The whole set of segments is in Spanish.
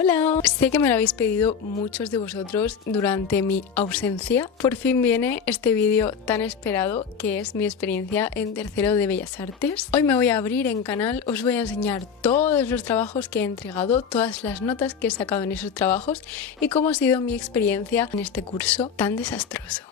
Hola, sé que me lo habéis pedido muchos de vosotros durante mi ausencia. Por fin viene este vídeo tan esperado que es mi experiencia en tercero de Bellas Artes. Hoy me voy a abrir en canal, os voy a enseñar todos los trabajos que he entregado, todas las notas que he sacado en esos trabajos y cómo ha sido mi experiencia en este curso tan desastroso.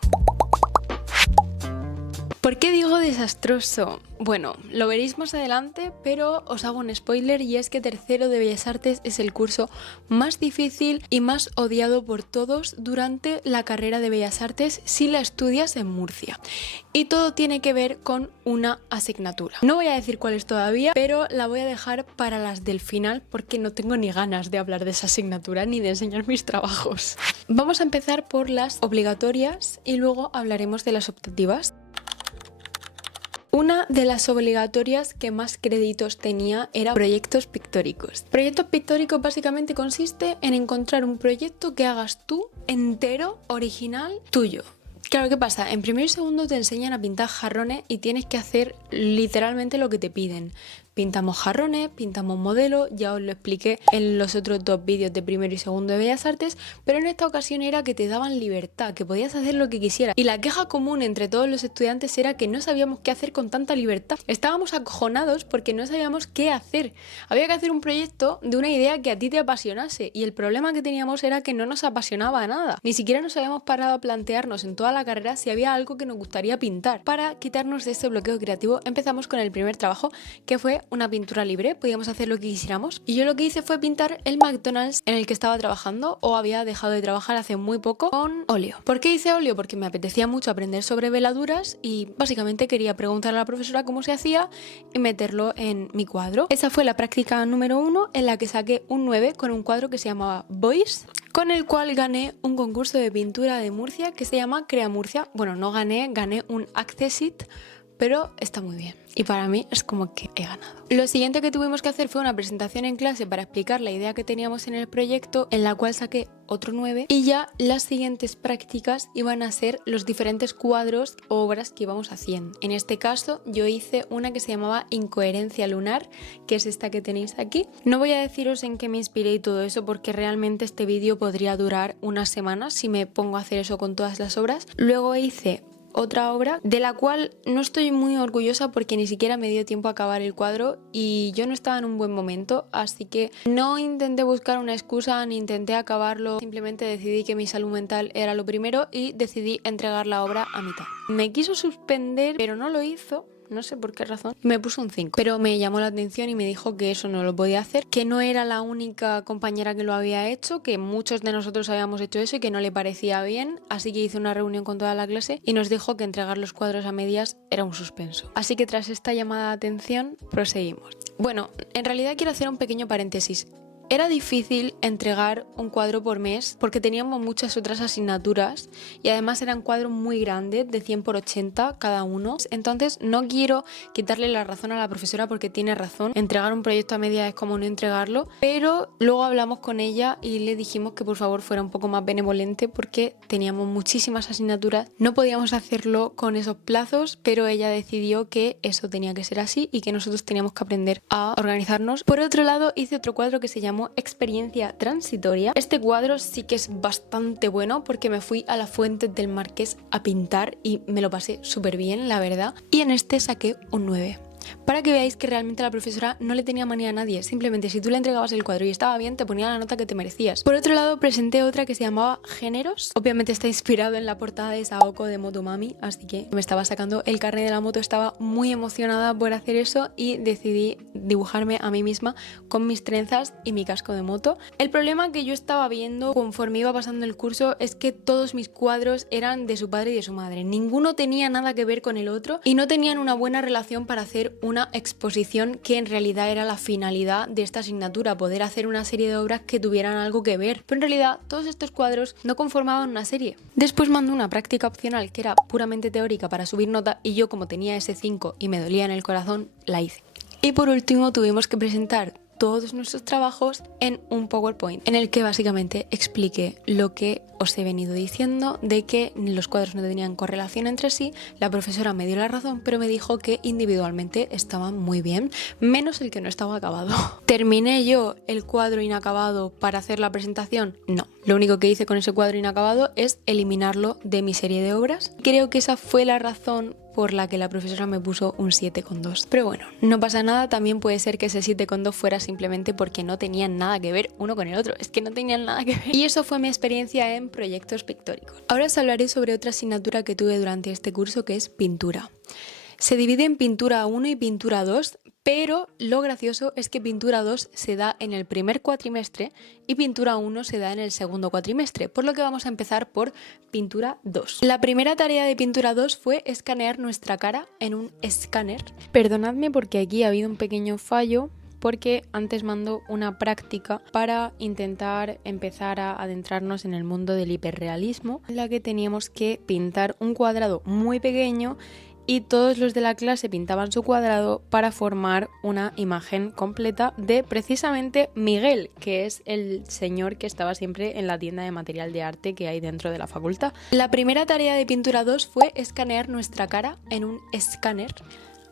¿Por qué digo desastroso? Bueno, lo veréis más adelante, pero os hago un spoiler y es que tercero de Bellas Artes es el curso más difícil y más odiado por todos durante la carrera de Bellas Artes si la estudias en Murcia. Y todo tiene que ver con una asignatura. No voy a decir cuál es todavía, pero la voy a dejar para las del final porque no tengo ni ganas de hablar de esa asignatura ni de enseñar mis trabajos. Vamos a empezar por las obligatorias y luego hablaremos de las optativas. Una de las obligatorias que más créditos tenía era proyectos pictóricos. Proyectos pictóricos básicamente consiste en encontrar un proyecto que hagas tú, entero, original, tuyo. Claro, ¿qué pasa? En primero y segundo te enseñan a pintar jarrones y tienes que hacer literalmente lo que te piden. Pintamos jarrones, pintamos modelos, ya os lo expliqué en los otros dos vídeos de primero y segundo de Bellas Artes, pero en esta ocasión era que te daban libertad, que podías hacer lo que quisieras. Y la queja común entre todos los estudiantes era que no sabíamos qué hacer con tanta libertad. Estábamos acojonados porque no sabíamos qué hacer. Había que hacer un proyecto de una idea que a ti te apasionase y el problema que teníamos era que no nos apasionaba nada. Ni siquiera nos habíamos parado a plantearnos en toda la carrera si había algo que nos gustaría pintar. Para quitarnos de ese bloqueo creativo empezamos con el primer trabajo, que fue una pintura libre, podíamos hacer lo que quisiéramos. Y yo lo que hice fue pintar el McDonald's en el que estaba trabajando o había dejado de trabajar hace muy poco con óleo. ¿Por qué hice óleo? Porque me apetecía mucho aprender sobre veladuras y básicamente quería preguntar a la profesora cómo se hacía y meterlo en mi cuadro. Esa fue la práctica número 1 en la que saqué un 9 con un cuadro que se llamaba Boys, con el cual gané un concurso de pintura de Murcia que se llama Crea Murcia. Bueno, no gané, gané un Accessit, pero está muy bien. Y para mí es como que he ganado. Lo siguiente que tuvimos que hacer fue una presentación en clase para explicar la idea que teníamos en el proyecto, en la cual saqué otro 9. Y ya las siguientes prácticas iban a ser los diferentes cuadros o obras que íbamos haciendo. En este caso yo hice una que se llamaba Incoherencia Lunar, que es esta que tenéis aquí. No voy a deciros en qué me inspiré y todo eso porque realmente este vídeo podría durar unas semanas si me pongo a hacer eso con todas las obras. Luego hice otra obra de la cual no estoy muy orgullosa porque ni siquiera me dio tiempo a acabar el cuadro y yo no estaba en un buen momento, así que no intenté buscar una excusa ni intenté acabarlo, simplemente decidí que mi salud mental era lo primero y decidí entregar la obra a mitad. Me quiso suspender, pero no lo hizo. No sé por qué razón. Me puso un 5. Pero me llamó la atención y me dijo que eso no lo podía hacer, que no era la única compañera que lo había hecho, que muchos de nosotros habíamos hecho eso y que no le parecía bien. Así que hice una reunión con toda la clase y nos dijo que entregar los cuadros a medias era un suspenso. Así que tras esta llamada de atención, proseguimos. Bueno, en realidad quiero hacer un pequeño paréntesis. Era difícil entregar un cuadro por mes porque teníamos muchas otras asignaturas y además eran cuadros muy grandes, de 100 por 80 cada uno. Entonces no quiero quitarle la razón a la profesora porque tiene razón. Entregar un proyecto a media es como no entregarlo, pero luego hablamos con ella y le dijimos que por favor fuera un poco más benevolente porque teníamos muchísimas asignaturas. No podíamos hacerlo con esos plazos, pero ella decidió que eso tenía que ser así y que nosotros teníamos que aprender a organizarnos. Por otro lado, hice otro cuadro que se llama Experiencia Transitoria. Este cuadro sí que es bastante bueno porque me fui a la Fuente del Marqués a pintar y me lo pasé súper bien, la verdad. Y en este saqué un 9. Para que veáis que realmente la profesora no le tenía manía a nadie, simplemente si tú le entregabas el cuadro y estaba bien, te ponía la nota que te merecías. Por otro lado, presenté otra que se llamaba Géneros. Obviamente está inspirado en la portada de Saoko de Motomami, así que me estaba sacando el carnet de la moto, estaba muy emocionada por hacer eso y decidí dibujarme a mí misma con mis trenzas y mi casco de moto. El problema que yo estaba viendo conforme iba pasando el curso es que todos mis cuadros eran de su padre y de su madre. Ninguno tenía nada que ver con el otro y no tenían una buena relación para hacer una exposición que en realidad era la finalidad de esta asignatura, poder hacer una serie de obras que tuvieran algo que ver. Pero en realidad todos estos cuadros no conformaban una serie. Después mandé una práctica opcional que era puramente teórica para subir nota y yo como tenía ese 5 y me dolía en el corazón, la hice. Y por último tuvimos que presentar todos nuestros trabajos en un PowerPoint, en el que básicamente expliqué lo que os he venido diciendo, de que los cuadros no tenían correlación entre sí. La profesora me dio la razón, pero me dijo que individualmente estaban muy bien, menos el que no estaba acabado. ¿Terminé yo el cuadro inacabado para hacer la presentación? No. Lo único que hice con ese cuadro inacabado es eliminarlo de mi serie de obras. Creo que esa fue la razón por la que la profesora me puso un 7,2. Pero bueno, no pasa nada, también puede ser que ese 7,2 fuera simplemente porque no tenían nada que ver uno con el otro, es que no tenían nada que ver. Y eso fue mi experiencia en proyectos pictóricos. Ahora os hablaré sobre otra asignatura que tuve durante este curso, que es pintura. Se divide en pintura 1 y pintura 2, pero lo gracioso es que pintura 2 se da en el primer cuatrimestre y pintura 1 se da en el segundo cuatrimestre, por lo que vamos a empezar por pintura 2. La primera tarea de pintura 2 fue escanear nuestra cara en un escáner. Perdonadme porque aquí ha habido un pequeño fallo, porque antes mando una práctica para intentar empezar a adentrarnos en el mundo del hiperrealismo, en la que teníamos que pintar un cuadrado muy pequeño y todos los de la clase pintaban su cuadrado para formar una imagen completa de precisamente Miguel, que es el señor que estaba siempre en la tienda de material de arte que hay dentro de la facultad. La primera tarea de pintura 2 fue escanear nuestra cara en un escáner.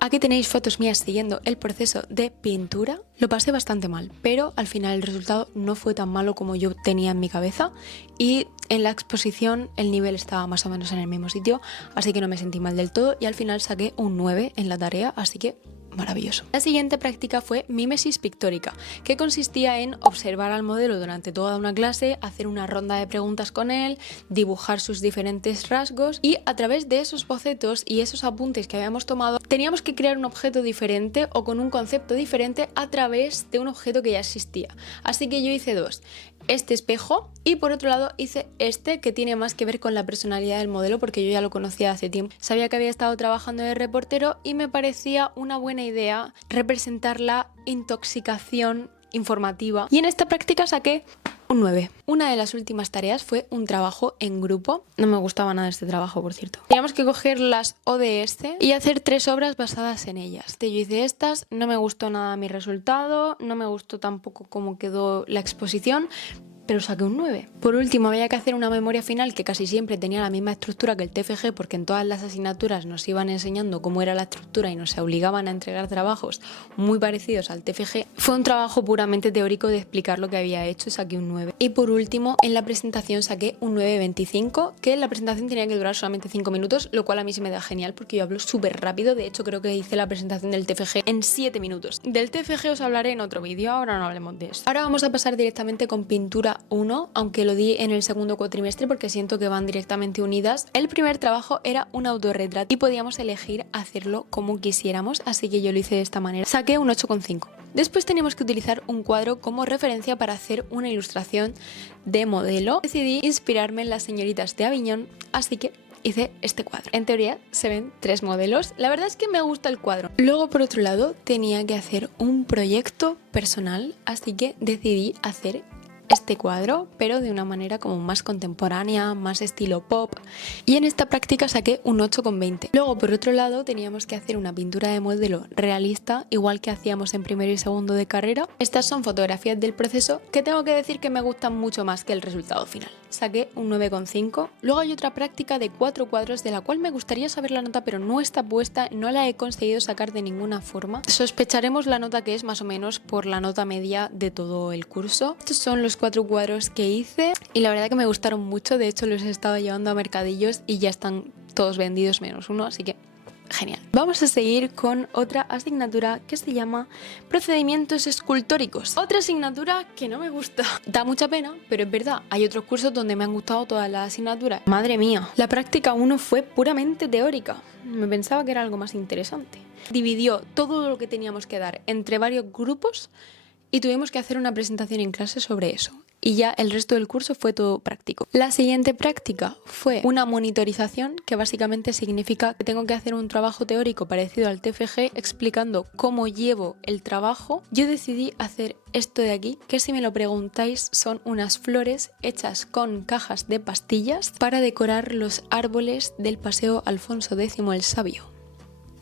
Aquí tenéis fotos mías siguiendo el proceso de pintura. Lo pasé bastante mal, pero al final el resultado no fue tan malo como yo tenía en mi cabeza y en la exposición el nivel estaba más o menos en el mismo sitio, así que no me sentí mal del todo y al final saqué un 9 en la tarea, así que maravilloso. La siguiente práctica fue mímesis pictórica, que consistía en observar al modelo durante toda una clase, hacer una ronda de preguntas con él, dibujar sus diferentes rasgos y a través de esos bocetos y esos apuntes que habíamos tomado teníamos que crear un objeto diferente o con un concepto diferente a través de un objeto que ya existía. Así que yo hice dos. Este espejo y por otro lado hice este, que tiene más que ver con la personalidad del modelo porque yo ya lo conocía hace tiempo. Sabía que había estado trabajando de reportero y me parecía una buena idea representar la intoxicación informativa y en esta práctica saqué un 9. Una de las últimas tareas fue un trabajo en grupo. No me gustaba nada este trabajo, por cierto. Teníamos que coger las ODS y hacer 3 obras basadas en ellas. Yo hice estas, no me gustó nada mi resultado, no me gustó tampoco cómo quedó la exposición, pero saqué un 9. Por último, había que hacer una memoria final que casi siempre tenía la misma estructura que el TFG, porque en todas las asignaturas nos iban enseñando cómo era la estructura y nos obligaban a entregar trabajos muy parecidos al TFG. Fue un trabajo puramente teórico de explicar lo que había hecho y saqué un 9. Y por último, en la presentación saqué un 9,25, que la presentación tenía que durar solamente 5 minutos, lo cual a mí se me da genial porque yo hablo súper rápido. De hecho, creo que hice la presentación del TFG en 7 minutos. Del TFG os hablaré en otro vídeo, ahora no hablemos de eso. Ahora vamos a pasar directamente con pintura 1, aunque lo di en el segundo cuatrimestre porque siento que van directamente unidas. El primer trabajo era un autorretrato y podíamos elegir hacerlo como quisiéramos, así que yo lo hice de esta manera. Saqué un 8,5. Después teníamos que utilizar un cuadro como referencia para hacer una ilustración de modelo. Decidí inspirarme en las señoritas de Aviñón, así que hice este cuadro. En teoría se ven 3 modelos. La verdad es que me gusta el cuadro. Luego, por otro lado, tenía que hacer un proyecto personal, así que decidí hacer este cuadro, pero de una manera como más contemporánea, más estilo pop, y en esta práctica saqué un 8,20. Luego, por otro lado, teníamos que hacer una pintura de modelo realista, igual que hacíamos en primero y segundo de carrera. Estas son fotografías del proceso que tengo que decir que me gustan mucho más que el resultado final. Saqué un 9,5. Luego hay otra práctica de 4 cuadros de la cual me gustaría saber la nota, pero no está puesta, no la he conseguido sacar de ninguna forma. Sospecharemos la nota que es más o menos por la nota media de todo el curso. Estos son los 4 cuadros que hice y la verdad que me gustaron mucho. De hecho, los he estado llevando a mercadillos y ya están todos vendidos menos uno, así que genial. Vamos a seguir con otra asignatura que se llama procedimientos escultóricos. Otra asignatura que no me gusta. Da mucha pena, pero es verdad. Hay otros cursos donde me han gustado todas las asignaturas. Madre mía. La práctica 1 fue puramente teórica. Me pensaba que era algo más interesante. Dividió todo lo que teníamos que dar entre varios grupos y tuvimos que hacer una presentación en clase sobre eso. Y ya el resto del curso fue todo práctico. La siguiente práctica fue una monitorización, que básicamente significa que tengo que hacer un trabajo teórico parecido al TFG explicando cómo llevo el trabajo. Yo decidí hacer esto de aquí, que si me lo preguntáis son unas flores hechas con cajas de pastillas para decorar los árboles del Paseo Alfonso X el Sabio.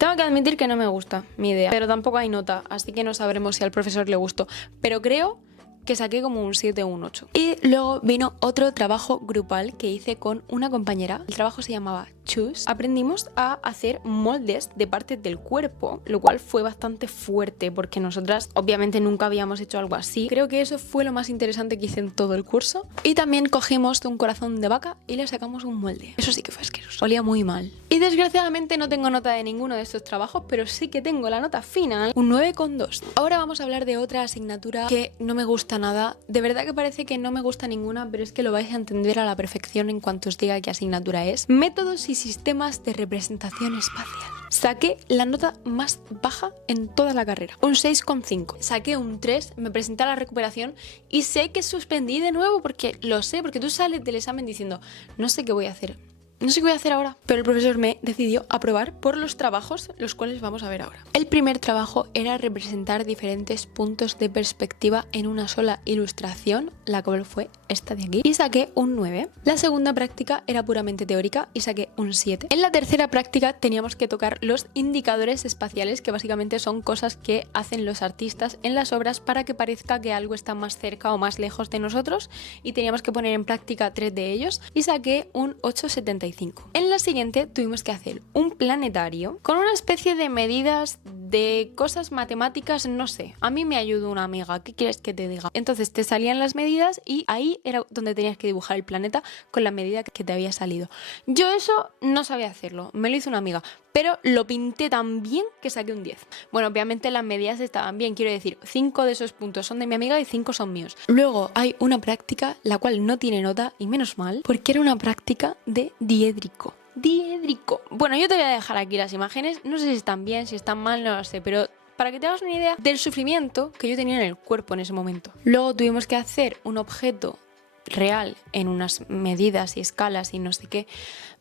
Tengo que admitir que no me gusta mi idea, pero tampoco hay nota, así que no sabremos si al profesor le gustó. Pero creo que saqué como un 7 o un 8. Y luego vino otro trabajo grupal que hice con una compañera. El trabajo se llamaba Choose. Aprendimos a hacer moldes de partes del cuerpo, lo cual fue bastante fuerte porque nosotras obviamente nunca habíamos hecho algo así. Creo que eso fue lo más interesante que hice en todo el curso. Y también cogimos un corazón de vaca y le sacamos un molde. Eso sí que fue asqueroso. Olía muy mal. Y desgraciadamente no tengo nota de ninguno de estos trabajos, pero sí que tengo la nota final, un 9,2. Ahora vamos a hablar de otra asignatura que no me gusta nada. De verdad que parece que no me gusta ninguna, pero es que lo vais a entender a la perfección en cuanto os diga qué asignatura es. Métodos y sistemas de representación espacial. Saqué la nota más baja en toda la carrera, un 6,5. Saqué un 3, me presenté a la recuperación y sé que suspendí de nuevo porque lo sé, porque tú sales del examen diciendo, no sé qué voy a hacer. No sé qué voy a hacer ahora, pero el profesor me decidió aprobar por los trabajos, los cuales vamos a ver ahora. El primer trabajo era representar diferentes puntos de perspectiva en una sola ilustración, la cual fue esta de aquí, y saqué un 9. La segunda práctica era puramente teórica y saqué un 7. En la tercera práctica teníamos que tocar los indicadores espaciales, que básicamente son cosas que hacen los artistas en las obras para que parezca que algo está más cerca o más lejos de nosotros, y teníamos que poner en práctica 3 de ellos y saqué un 8,75. En la siguiente tuvimos que hacer un planetario con una especie de medidas de cosas matemáticas, no sé. A mí me ayudó una amiga, ¿qué quieres que te diga? Entonces te salían las medidas y ahí era donde tenías que dibujar el planeta con la medida que te había salido. Yo eso no sabía hacerlo, me lo hizo una amiga, pero lo pinté tan bien que saqué un 10. Bueno, obviamente las medidas estaban bien, quiero decir, 5 de esos puntos son de mi amiga y 5 son míos. Luego hay una práctica la cual no tiene nota, y menos mal, porque era una práctica de diédrico. Diédrico. Bueno, yo te voy a dejar aquí las imágenes, no sé si están bien, si están mal, no lo sé, pero para que te hagas una idea del sufrimiento que yo tenía en el cuerpo en ese momento. Luego tuvimos que hacer un objeto real en unas medidas y escalas y no sé qué.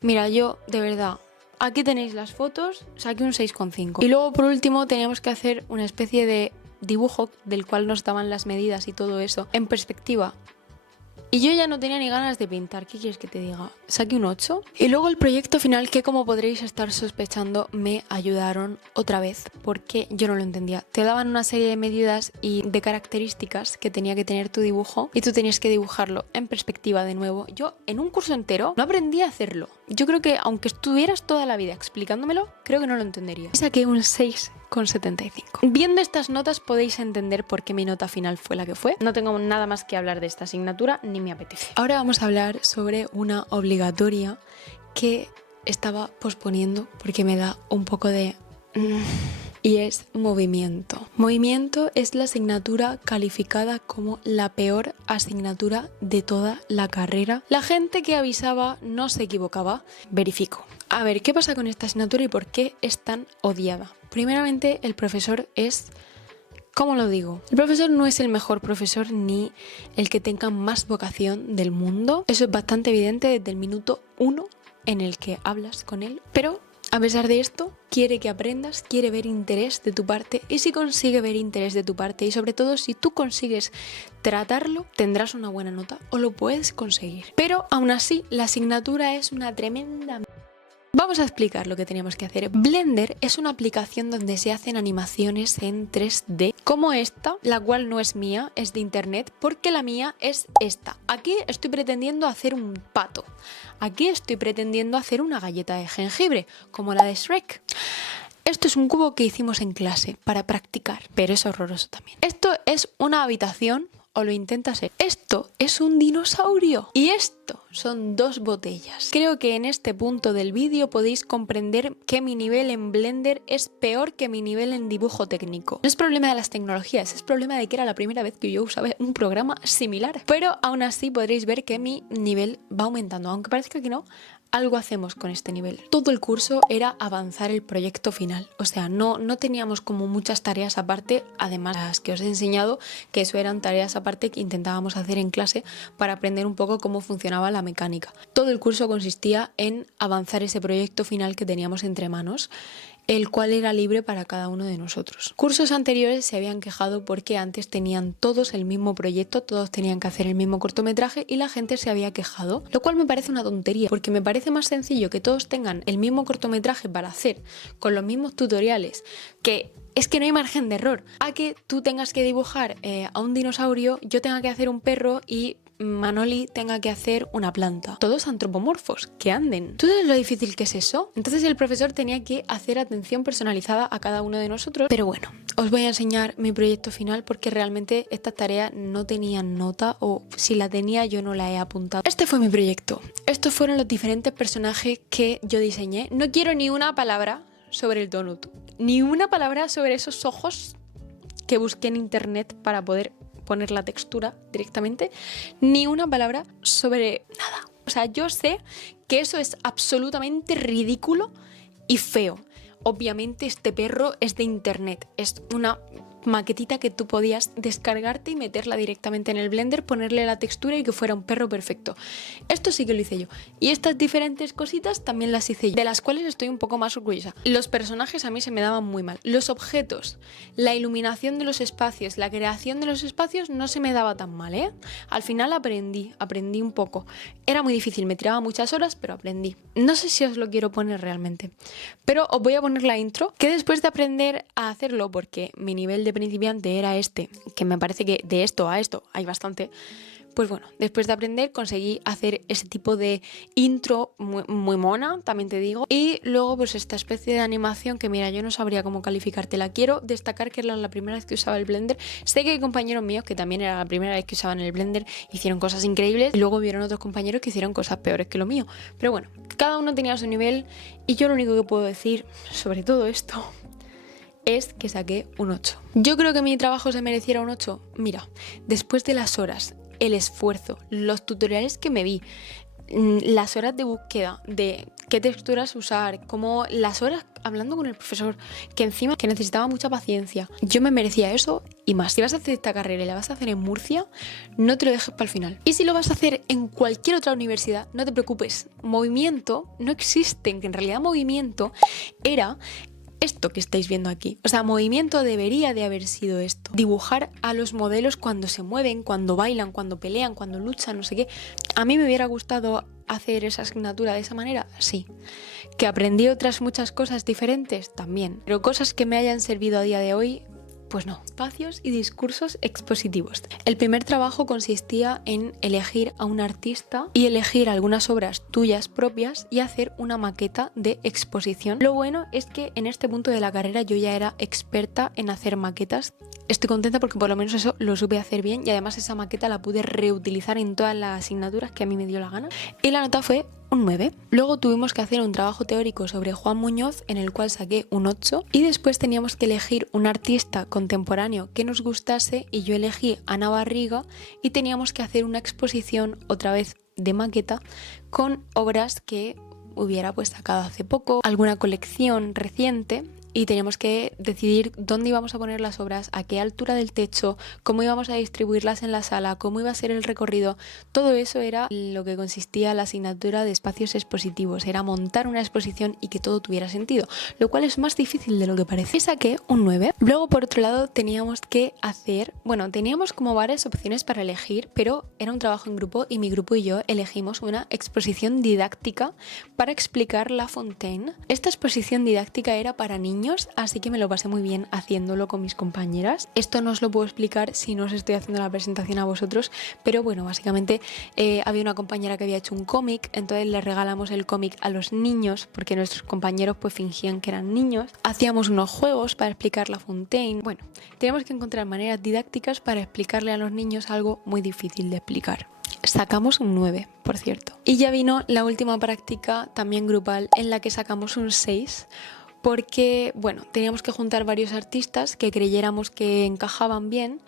Mira, yo de verdad, aquí tenéis las fotos, saqué un 6,5. Y luego por último teníamos que hacer una especie de dibujo del cual nos daban las medidas y todo eso en perspectiva. Y yo ya no tenía ni ganas de pintar, ¿qué quieres que te diga? Saqué un 8. Y luego el proyecto final, que como podréis estar sospechando, me ayudaron otra vez, porque yo no lo entendía. Te daban una serie de medidas y de características que tenía que tener tu dibujo y tú tenías que dibujarlo en perspectiva de nuevo. Yo en un curso entero no aprendí a hacerlo. Yo creo que aunque estuvieras toda la vida explicándomelo, creo que no lo entendería. Y saqué un 6,75. Viendo estas notas podéis entender por qué mi nota final fue la que fue. No tengo nada más que hablar de esta asignatura, ni me apetece. Ahora vamos a hablar sobre una obligatoria que estaba posponiendo porque me da un poco de... Y es movimiento. Movimiento es la asignatura calificada como la peor asignatura de toda la carrera. La gente que avisaba no se equivocaba. Verifico. A ver, ¿qué pasa con esta asignatura y por qué es tan odiada? Primeramente, el profesor es... ¿Cómo lo digo? El profesor no es el mejor profesor ni el que tenga más vocación del mundo. Eso es bastante evidente desde el minuto 1 en el que hablas con él. Pero a pesar de esto, quiere que aprendas, quiere ver interés de tu parte, y si consigue ver interés de tu parte y sobre todo si tú consigues tratarlo, tendrás una buena nota o lo puedes conseguir. Pero aún así, la asignatura es una tremenda... Vamos a explicar lo que teníamos que hacer. Blender es una aplicación donde se hacen animaciones en 3D, como esta, la cual no es mía, es de internet, porque la mía es esta. Aquí estoy pretendiendo hacer un pato. Aquí estoy pretendiendo hacer una galleta de jengibre, como la de Shrek. Esto es un cubo que hicimos en clase para practicar, pero es horroroso también. Esto es una habitación, o lo intenta ser. Esto es un dinosaurio y esto son 2 botellas. Creo que en este punto del vídeo podéis comprender que mi nivel en Blender es peor que mi nivel en dibujo técnico. No es problema de las tecnologías, es problema de que era la primera vez que yo usaba un programa similar. Pero aún así podréis ver que mi nivel va aumentando, aunque parezca que no. Algo hacemos con este nivel. Todo el curso era avanzar el proyecto final. O sea, no teníamos como muchas tareas aparte, además las que os he enseñado, que eso eran tareas aparte que intentábamos hacer en clase para aprender un poco cómo funcionaba la mecánica. Todo el curso consistía en avanzar ese proyecto final que teníamos entre manos. el cual era libre para cada uno de nosotros. Cursos anteriores se habían quejado porque antes tenían todos el mismo proyecto, todos tenían que hacer el mismo cortometraje y la gente se había quejado, lo cual me parece una tontería, porque me parece más sencillo que todos tengan el mismo cortometraje para hacer, con los mismos tutoriales, que es que no hay margen de error, a que tú tengas que dibujar a un dinosaurio, yo tenga que hacer un perro y Manoli tenga que hacer una planta. Todos antropomorfos, que anden. ¿Tú sabes lo difícil que es eso? Entonces el profesor tenía que hacer atención personalizada a cada uno de nosotros. Pero bueno, os voy a enseñar mi proyecto final porque realmente estas tareas no tenían nota, o si la tenía yo no la he apuntado. Este fue mi proyecto. Estos fueron los diferentes personajes que yo diseñé. No quiero ni una palabra sobre el donut, ni una palabra sobre esos ojos que busqué en internet para poder poner la textura directamente, ni una palabra sobre nada. O sea, yo sé que eso es absolutamente ridículo y feo. Obviamente este perro es de internet, es una maquetita que tú podías descargarte y meterla directamente en el Blender, ponerle la textura y que fuera un perro perfecto. Esto sí que lo hice yo. Y estas diferentes cositas también las hice yo, de las cuales estoy un poco más orgullosa. Los personajes a mí se me daban muy mal. Los objetos, la iluminación de los espacios, la creación de los espacios no se me daba tan mal, ¿eh? Al final aprendí un poco. Era muy difícil, me tiraba muchas horas, pero aprendí. No sé si os lo quiero poner realmente, pero os voy a poner la intro, que después de aprender a hacerlo, porque mi nivel de principiante era este, que me parece que de esto a esto hay bastante, pues bueno, después de aprender conseguí hacer ese tipo de intro muy mona, también te digo, y luego pues esta especie de animación que mira, yo no sabría cómo calificártela. Quiero destacar que era la primera vez que usaba el Blender. Sé que hay compañeros míos que también era la primera vez que usaban el Blender, hicieron cosas increíbles, y luego vieron otros compañeros que hicieron cosas peores que lo mío, pero bueno, cada uno tenía su nivel y yo lo único que puedo decir sobre todo esto es que saqué un 8. Yo creo que mi trabajo se mereciera un 8. Mira, después de las horas, el esfuerzo, los tutoriales que me vi, las horas de búsqueda de qué texturas usar, como las horas hablando con el profesor, que encima que necesitaba mucha paciencia, yo me merecía eso y más. Si vas a hacer esta carrera y la vas a hacer en Murcia, no te lo dejes para el final. Y si lo vas a hacer en cualquier otra universidad, no te preocupes, movimiento no existe, que en realidad movimiento era esto que estáis viendo aquí. O sea, movimiento debería de haber sido esto. Dibujar a los modelos cuando se mueven, cuando bailan, cuando pelean, cuando luchan, no sé qué. A mí me hubiera gustado hacer esa asignatura de esa manera, sí. Que aprendí otras muchas cosas diferentes, también. Pero cosas que me hayan servido a día de hoy, pues no. Espacios y discursos expositivos. El primer trabajo consistía en elegir a un artista y elegir algunas obras tuyas propias y hacer una maqueta de exposición. Lo bueno es que en este punto de la carrera yo ya era experta en hacer maquetas. Estoy contenta porque por lo menos eso lo supe hacer bien y además esa maqueta la pude reutilizar en todas las asignaturas que a mí me dio la gana. Y la nota fue un 9. Luego tuvimos que hacer un trabajo teórico sobre Juan Muñoz en el cual saqué un 8 y después teníamos que elegir un artista contemporáneo que nos gustase y yo elegí a Ana Barriga y teníamos que hacer una exposición otra vez de maqueta con obras que hubiera pues sacado hace poco, alguna colección reciente. Y teníamos que decidir dónde íbamos a poner las obras, a qué altura del techo, cómo íbamos a distribuirlas en la sala, cómo iba a ser el recorrido. Todo eso era lo que consistía la asignatura de espacios expositivos. Era montar una exposición y que todo tuviera sentido, lo cual es más difícil de lo que parece. Y saqué un 9. Luego, por otro lado, teníamos que hacer... Bueno, teníamos como varias opciones para elegir, pero era un trabajo en grupo y mi grupo y yo elegimos una exposición didáctica para explicar La Fontaine. Esta exposición didáctica era para niños, así que me lo pasé muy bien haciéndolo con mis compañeras. Esto no os lo puedo explicar si no os estoy haciendo la presentación a vosotros, pero bueno, básicamente había una compañera que había hecho un cómic, entonces le regalamos el cómic a los niños porque nuestros compañeros pues fingían que eran niños. Hacíamos unos juegos para explicar La Fontaine. Bueno, teníamos que encontrar maneras didácticas para explicarle a los niños algo muy difícil de explicar. Sacamos un 9, por cierto. Y ya vino la última práctica, también grupal, en la que sacamos un 6, porque, bueno, teníamos que juntar varios artistas que creyéramos que encajaban bien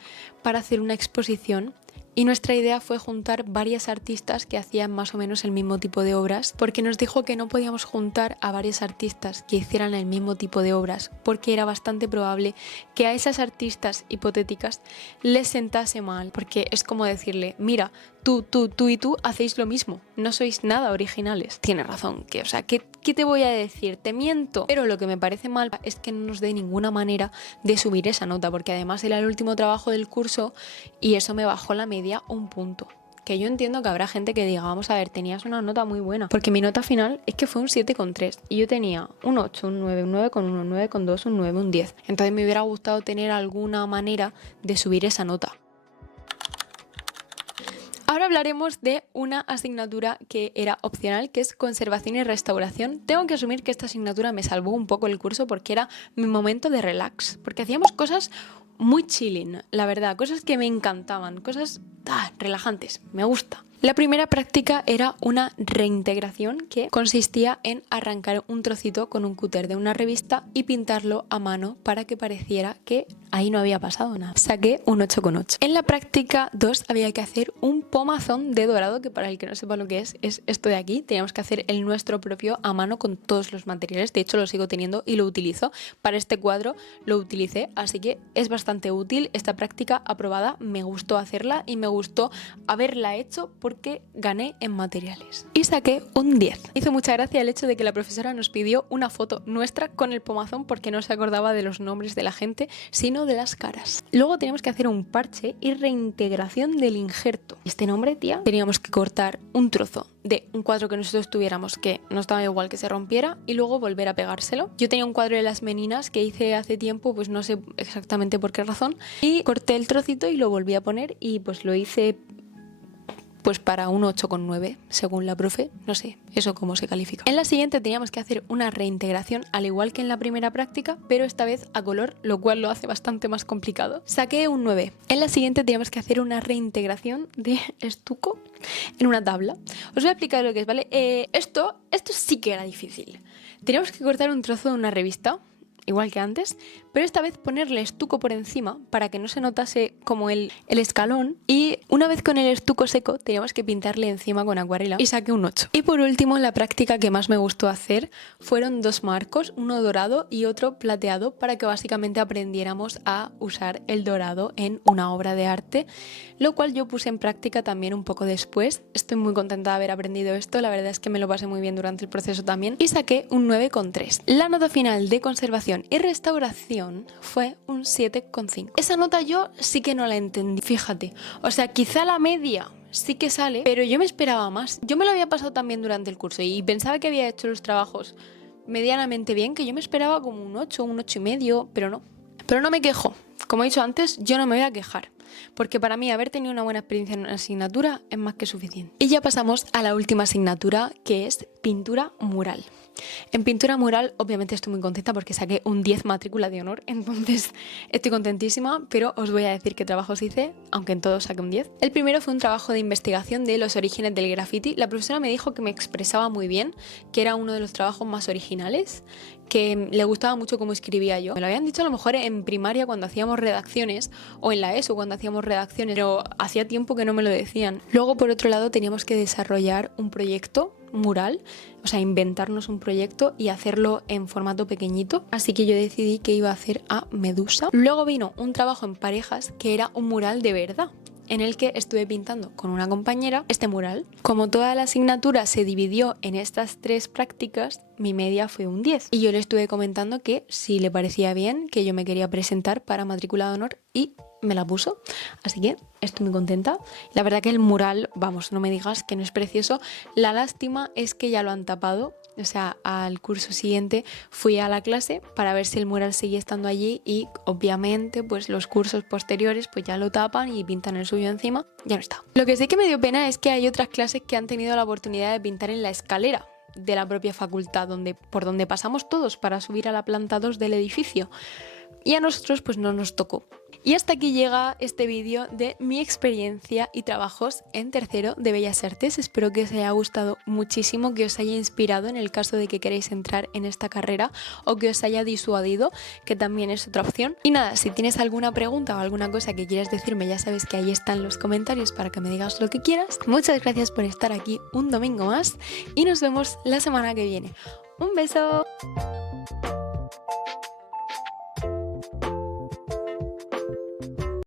para hacer una exposición Y nuestra idea fue juntar varias artistas que hacían más o menos el mismo tipo de obras, porque nos dijo que no podíamos juntar a varios artistas que hicieran el mismo tipo de obras, porque era bastante probable que a esas artistas hipotéticas les sentase mal, porque es como decirle, mira, tú y tú hacéis lo mismo, no sois nada originales. Tiene razón, ¿qué te voy a decir? Te miento. Pero lo que me parece mal es que no nos dé ninguna manera de subir esa nota, porque además era el último trabajo del curso y eso me bajó la media un punto. Que yo entiendo que habrá gente que diga, vamos a ver, tenías una nota muy buena. Porque mi nota final es que fue un 7,3 y yo tenía un 8, un 9, un 9,1, un 9,2, un 9, un 10. Entonces me hubiera gustado tener alguna manera de subir esa nota. Ahora hablaremos de una asignatura que era opcional, que es conservación y restauración. Tengo que asumir que esta asignatura me salvó un poco el curso porque era mi momento de relax, porque hacíamos cosas muy chilling, la verdad, cosas que me encantaban, cosas relajantes, me gusta. La primera práctica era una reintegración que consistía en arrancar un trocito con un cúter de una revista y pintarlo a mano para que pareciera que ahí no había pasado nada. Saqué un 8,8. En la práctica 2 había que hacer un pomazón de dorado, que para el que no sepa lo que es esto de aquí. Teníamos que hacer el nuestro propio a mano con todos los materiales. De hecho, lo sigo teniendo y lo utilizo. Para este cuadro lo utilicé, así que es bastante útil. Esta práctica aprobada, me gustó hacerla y me gustó haberla hecho porque gané en materiales. Y saqué un 10. Hizo mucha gracia el hecho de que la profesora nos pidió una foto nuestra con el pomazón porque no se acordaba de los nombres de la gente, sino de las caras. Luego teníamos que hacer un parche y reintegración del injerto. Este nombre, tía, teníamos que cortar un trozo de un cuadro que nosotros tuviéramos que nos daba igual que se rompiera y luego volver a pegárselo. Yo tenía un cuadro de las meninas que hice hace tiempo, pues no sé exactamente por qué razón, y corté el trocito y lo volví a poner y pues lo hice pues para un 8,9 según la profe, no sé, eso cómo se califica. En la siguiente teníamos que hacer una reintegración al igual que en la primera práctica, pero esta vez a color, lo cual lo hace bastante más complicado. Saqué un 9. En la siguiente teníamos que hacer una reintegración de estuco en una tabla. Os voy a explicar lo que es, ¿vale? Esto sí que era difícil. Teníamos que cortar un trozo de una revista, igual que antes, pero esta vez ponerle estuco por encima para que no se notase como el escalón, y una vez con el estuco seco teníamos que pintarle encima con acuarela y saqué un 8. Y por último, la práctica que más me gustó hacer fueron dos marcos, uno dorado y otro plateado, para que básicamente aprendiéramos a usar el dorado en una obra de arte, lo cual yo puse en práctica también un poco después. Estoy muy contenta de haber aprendido esto, la verdad es que me lo pasé muy bien durante el proceso también y saqué un 9,3. La nota final de conservación y restauración fue un 7,5. Esa nota yo sí que no la entendí, fíjate. O sea, quizá la media sí que sale, pero yo me esperaba más. Yo me lo había pasado también durante el curso y pensaba que había hecho los trabajos medianamente bien, que yo me esperaba como un 8, un 8,5, pero no. Pero no me quejo. Como he dicho antes, yo no me voy a quejar, porque para mí haber tenido una buena experiencia en una asignatura es más que suficiente. Y ya pasamos a la última asignatura, que es pintura mural. En pintura mural obviamente estoy muy contenta porque saqué un 10 matrícula de honor, entonces estoy contentísima, pero os voy a decir qué trabajos hice, aunque en todos saqué un 10. El primero fue un trabajo de investigación de los orígenes del graffiti. La profesora me dijo que me expresaba muy bien, que era uno de los trabajos más originales, que le gustaba mucho cómo escribía yo. Me lo habían dicho a lo mejor en primaria cuando hacíamos redacciones, o en la ESO cuando hacíamos redacciones, pero hacía tiempo que no me lo decían. Luego, por otro lado, teníamos que desarrollar un proyecto mural, o sea, inventarnos un proyecto y hacerlo en formato pequeñito. Así que yo decidí que iba a hacer a Medusa. Luego vino un trabajo en parejas que era un mural de verdad, en el que estuve pintando con una compañera este mural. Como toda la asignatura se dividió en estas tres prácticas, mi media fue un 10. Y yo le estuve comentando que si le parecía bien, que yo me quería presentar para matrícula de honor y me la puso. Así que estoy muy contenta. La verdad que el mural, vamos, no me digas que no es precioso. La lástima es que ya lo han tapado. O sea, al curso siguiente fui a la clase para ver si el mural seguía estando allí y obviamente pues los cursos posteriores pues ya lo tapan y pintan el suyo encima. Ya no está. Lo que sí que me dio pena es que hay otras clases que han tenido la oportunidad de pintar en la escalera de la propia facultad, por donde pasamos todos para subir a la planta 2 del edificio. Y a nosotros pues no nos tocó. Y hasta aquí llega este vídeo de mi experiencia y trabajos en tercero de Bellas Artes. Espero que os haya gustado muchísimo, que os haya inspirado en el caso de que queréis entrar en esta carrera o que os haya disuadido, que también es otra opción. Y nada, si tienes alguna pregunta o alguna cosa que quieras decirme, ya sabes que ahí están los comentarios para que me digas lo que quieras. Muchas gracias por estar aquí un domingo más y nos vemos la semana que viene. ¡Un beso!